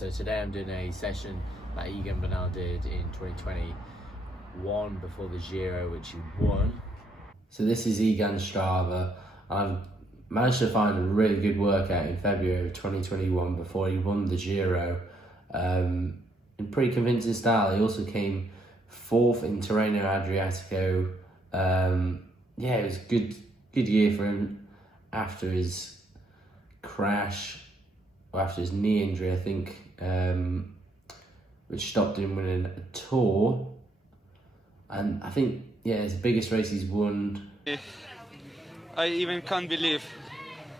So today I'm doing a session that Egan Bernal did in 2021 before the Giro, which he won. So this is Egan's Strava. I've managed to find a really good workout in February of 2021 before he won the Giro in pretty convincing style. He also came fourth in Tirreno Adriatico. Yeah, it was a good year for him after his crash, or after his knee injury, I think, which stopped him winning a Tour. And I think, yeah, it's the biggest race he's won. I even can't believe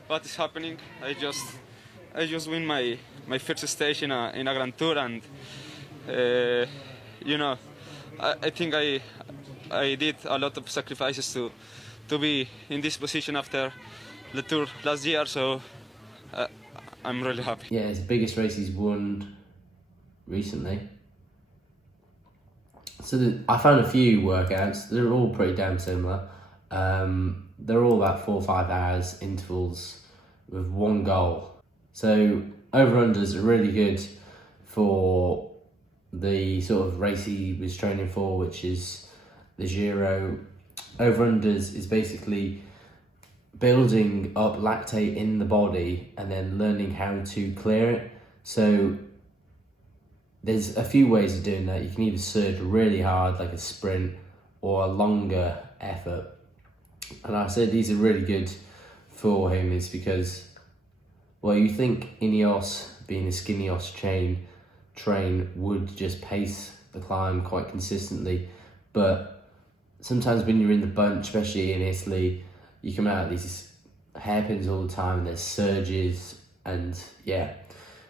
what is happening. I just win my first stage in a Grand Tour, and I think I did a lot of sacrifices to be in this position after the Tour last year. So I'm really happy. Yeah, it's the biggest race he's won recently. So I found a few workouts. They're all pretty damn similar. They're all about 4 or 5 hours intervals with one goal. So over-unders are really good for the sort of race he was training for, which is the Giro. Over-unders is basically building up lactate in the body and then learning how to clear it. So there's a few ways of doing that. You can either surge really hard, like a sprint, or a longer effort. And I said these are really good for him is because, well, you think Ineos, being a Skineos train would just pace the climb quite consistently, but sometimes when you're in the bunch, especially in Italy, you come out these hairpins all the time, there's surges, and yeah,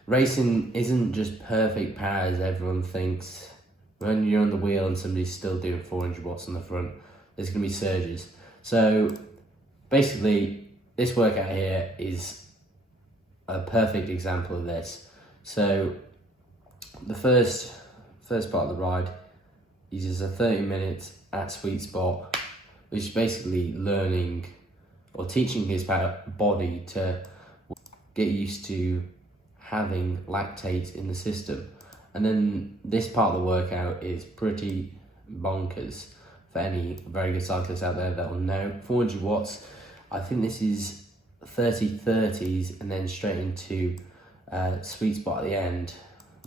racing isn't just perfect power as everyone thinks. When you're on the wheel and somebody's still doing 400 watts on the front, there's going to be surges. So basically, this workout here is a perfect example of this. So the first part of the ride uses a 30 minutes at sweet spot, which is basically learning or teaching his body to get used to having lactate in the system. And then this part of the workout is pretty bonkers for any very good cyclists out there that will know. 400 watts, I think this is 30-30s and then straight into sweet spot at the end.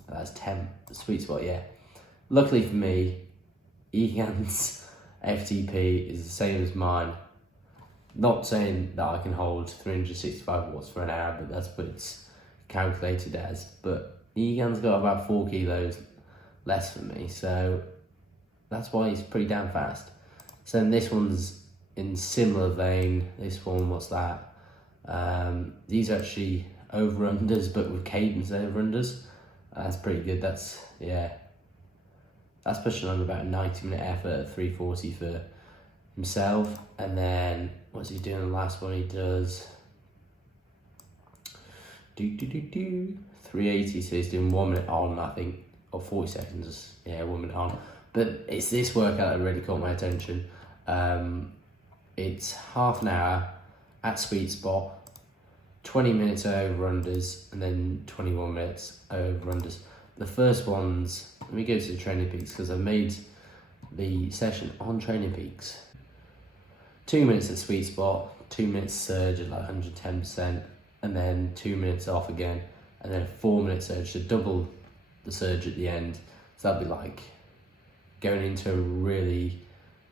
That's 10, sweet spot, yeah. Luckily for me, Egan's FTP is the same as mine. Not saying that I can hold 365 watts for an hour, but that's what it's calculated as. But Egan's got about 4 kilos less than me, so that's why he's pretty damn fast. So then this one's in similar vein. This one, what's that? These are actually over-unders, but with cadence over-unders. That's pretty good. That's pushing on about a 90-minute effort at 340 for himself. And then what's he doing? The last one he does 380. So he's doing 1 minute on, I think, or 40 seconds. Yeah, 1 minute on. But it's this workout that really caught my attention. It's half an hour at sweet spot, 20 minutes over-unders, and then 21 minutes over-unders. The first ones, let me go to the Training Peaks because I made the session on Training Peaks. 2 minutes at sweet spot, 2 minutes surge at like 110%, and then 2 minutes off again, and then a 4 minute surge, so double the surge at the end. So that'd be like going into a really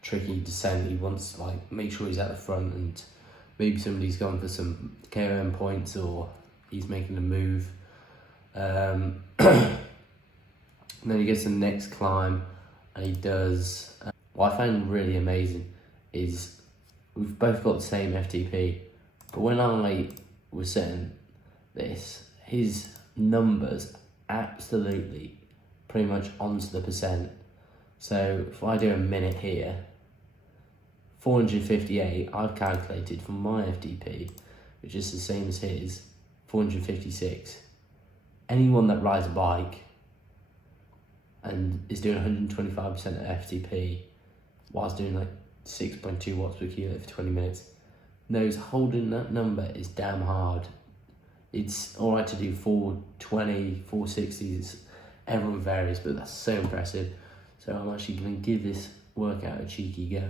tricky descent. He wants to like make sure he's at the front, and maybe somebody's gone for some KOM points or he's making a move. And then he gets to the next climb and he does, what I found really amazing is we've both got the same FTP, but when I was setting this, his numbers absolutely pretty much onto the percent. So if I do a minute here, 458, I've calculated from my FTP, which is the same as his, 456. Anyone that rides a bike and is doing 125% of FTP whilst doing like 6.2 watts per kilo for 20 minutes knows holding that number is damn hard. It's alright to do 420, 460s, everyone varies, but that's so impressive. So I'm actually going to give this workout a cheeky go.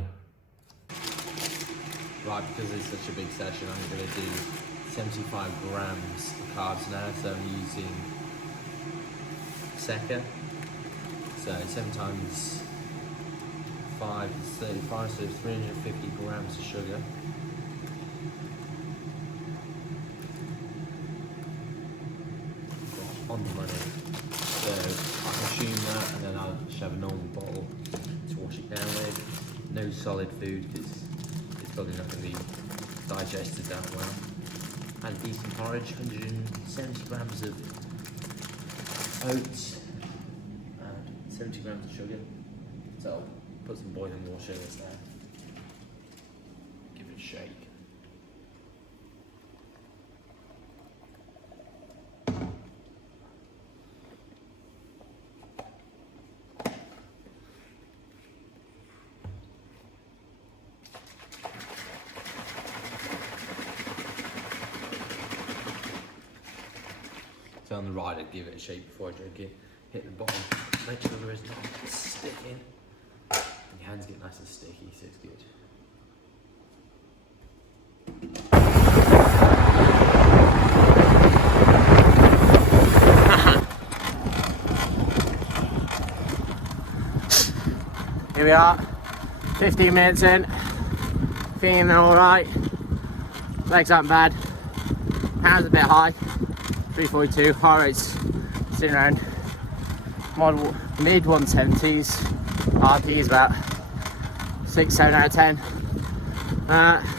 Right, because it's such a big session, I'm going to do 75 grams of carbs now, so I'm using Seca. So 7 times 5 is 35, so 350 grams of sugar. On the money. So I consume that and then I'll just have a normal bottle to wash it down with. No solid food because it's probably not going to be digested that well. And decent porridge, 170 grams of oats and 70 grams of sugar. So I'll put some boiling water in there. Give it a shake. So on the right, I'd give it a shake before I drink it. Hit the bottom, make sure there is not sticking. And your hands get nice and sticky, so it's good. Here we are, 15 minutes in, feeling alright. Legs aren't bad, hands a bit high. 342, heart rate's sitting around mid 170s, RP is about 6-7 out of 10.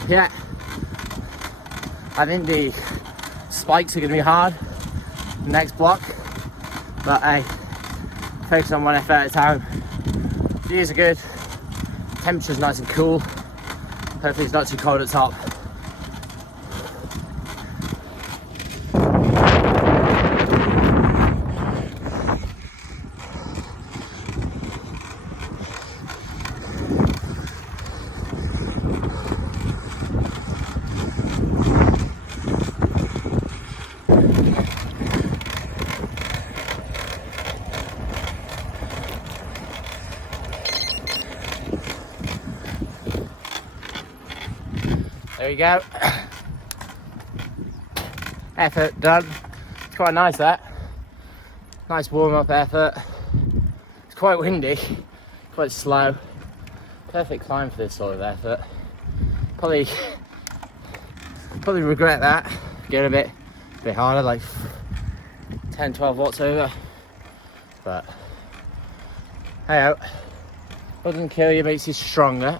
Yeah, I think the spikes are going to be hard, the next block, but hey, focus on one effort at a time. Views are good, temperature's nice and cool, hopefully it's not too cold at the top. There you go. Effort done. It's quite nice, that. Nice warm-up effort. It's quite windy, quite slow. Perfect climb for this sort of effort. Probably regret that. Get a bit harder, like 10, 12 watts over. But hey, doesn't kill you, makes you stronger.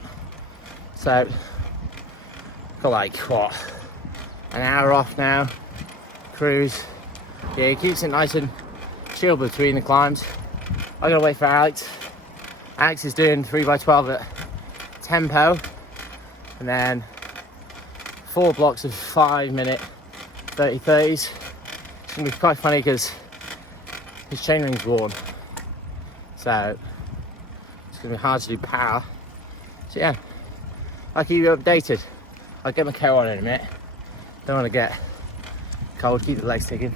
So got like what, an hour off now, cruise. Yeah, he keeps it nice and chill between the climbs. I gotta wait for Alex. Alex is doing 3x12 at tempo, and then 4 blocks of 5-minute 30-30s. It's gonna be quite funny because his chainring's worn, so it's gonna be hard to do power. So yeah, I'll keep you updated. I'll get my coat on in a minute. Don't want to get cold, keep the legs ticking.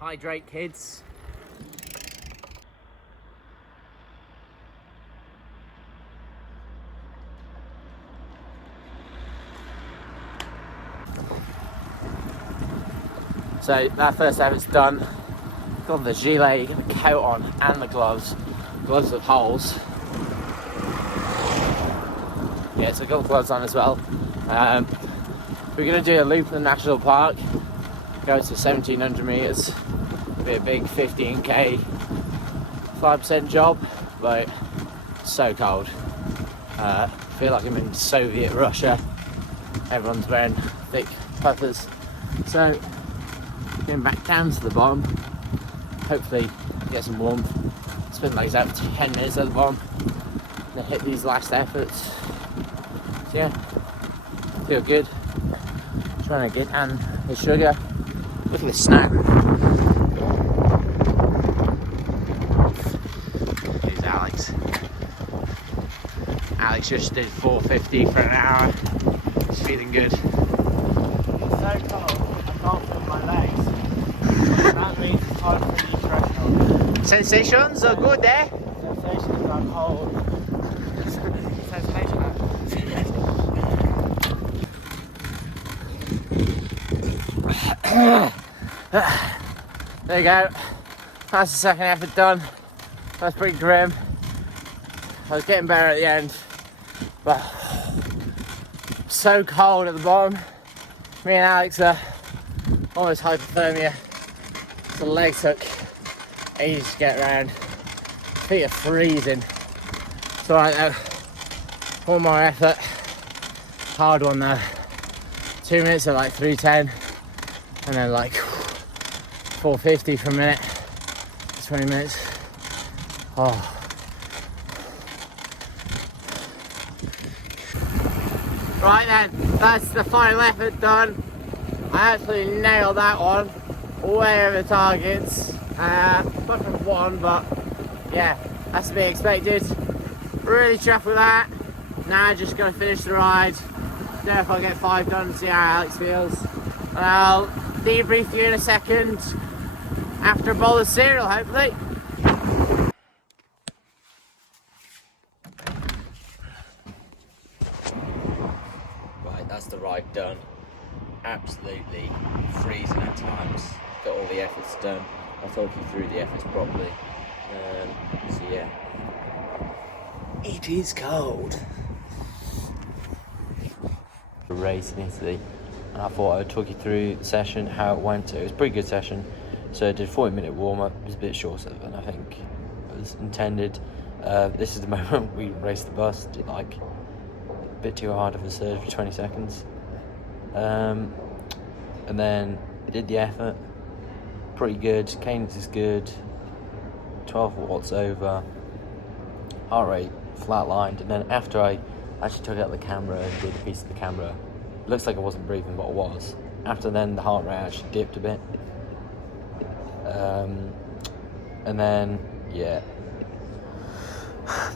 Hydrate, kids. So that first effort's done. Got the gilet, got the coat on and the gloves. Gloves with holes. Yeah, so I got gloves on as well. We're going to do a loop in the national park, go to 1700 metres, be a big 15k 5% job, but so cold. Feel like I'm in Soviet Russia, everyone's wearing thick puffers. So, getting back down to the bottom, hopefully get some warmth, spin legs out for 10 minutes at the bottom, then hit these last efforts. So yeah, feel good. Trying to get and the sugar. Look at this snap. Here's Alex. Alex just did 450 for an hour. feeling good. It's so cold, I can't feel my legs. That means it's hard to reach threshold. Sensations are good, eh? Sensations are cold. Sensational. There you go. That's the second effort done. That's pretty grim. I was getting better at the end, but so cold at the bottom. Me and Alex are almost hypothermia. The legs took ages to get around. Feet are freezing. It's alright though. One more effort. Hard one though. 2 minutes at like 3:10, and then like 4:50 for a minute. 20 minutes. Oh. Right then, that's the final effort done. I absolutely nailed that one. Way over targets. Apart from one, but yeah, that's to be expected. Really chuffed with that. Now just gonna finish the ride. Don't know if I'll get 5 done, see how Alex feels. And I'll debrief you in a second after a bowl of cereal, hopefully. Right, that's the ride done. Absolutely freezing at times. Got all the efforts done. I'll talk you through the efforts properly. So yeah, it is cold. A race in Italy, and I thought I would talk you through the session, how it went. It was a pretty good session. So I did a 40-minute warm-up. It was a bit shorter than I think it was intended. This is the moment we raced the bus. Did like a bit too hard of a surge for 20 seconds. And then I did the effort. Pretty good. Cadence is good. 12 watts over. Heart rate flatlined. And then after I actually took out the camera and did a piece of the camera, it looks like I wasn't breathing, but I was. After then, the heart rate actually dipped a bit. And then, yeah,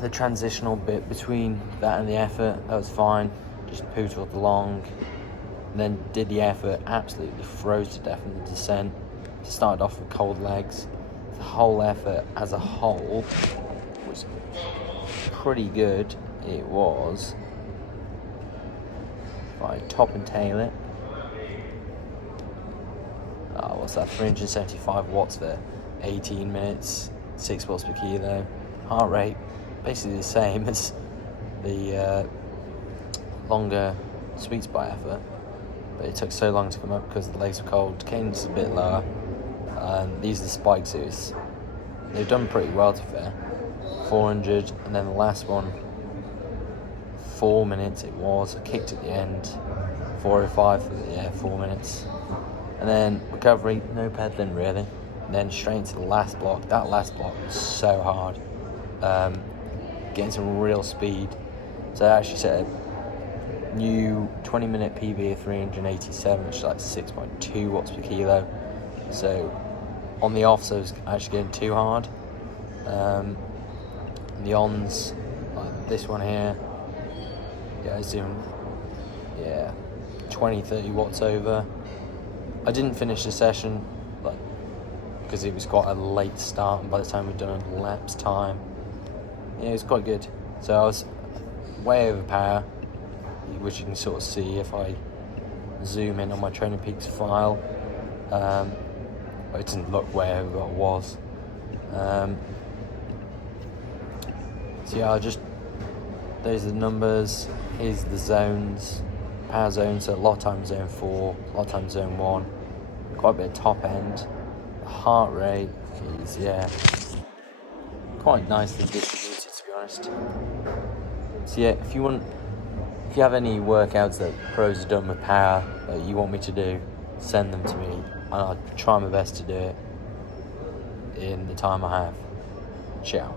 the transitional bit between that and the effort, that was fine. Just pootled along. And then did the effort, absolutely froze to death in the descent. Started off with cold legs. The whole effort as a whole was pretty good. It was, if I top and tail it, what's that, 375 watts for 18 minutes, 6 watts per kilo. Heart rate, basically the same as the longer sweet spot effort, but it took so long to come up because the legs were cold. Cadence is a bit lower. These are the spike suits. They've done pretty well, to be fair. 400, and then the last one, 4 minutes it was. I kicked at the end, 405 for 4 minutes. And then recovery, no pedaling really. And then straight into the last block. That last block was so hard. Getting some real speed. So I actually set a new 20-minute PB of 387, which is like 6.2 watts per kilo. So on the offs, I was actually getting too hard. And the ons, like this one here, yeah, I was doing 20-30 watts over. I didn't finish the session because it was quite a late start, and by the time we'd done a lapse time, it was quite good. So I was way over power, which you can sort of see if I zoom in on my Training Peaks file. It didn't look way over what it was. So yeah, those are the numbers. Here's the zones. Power zone, so a lot of times zone 4, a lot of times zone 1. Quite a bit of top end. The heart rate is, quite nicely distributed, to be honest. So yeah, if you have any workouts that pros have done with power that you want me to do, send them to me, and I'll try my best to do it in the time I have. Ciao.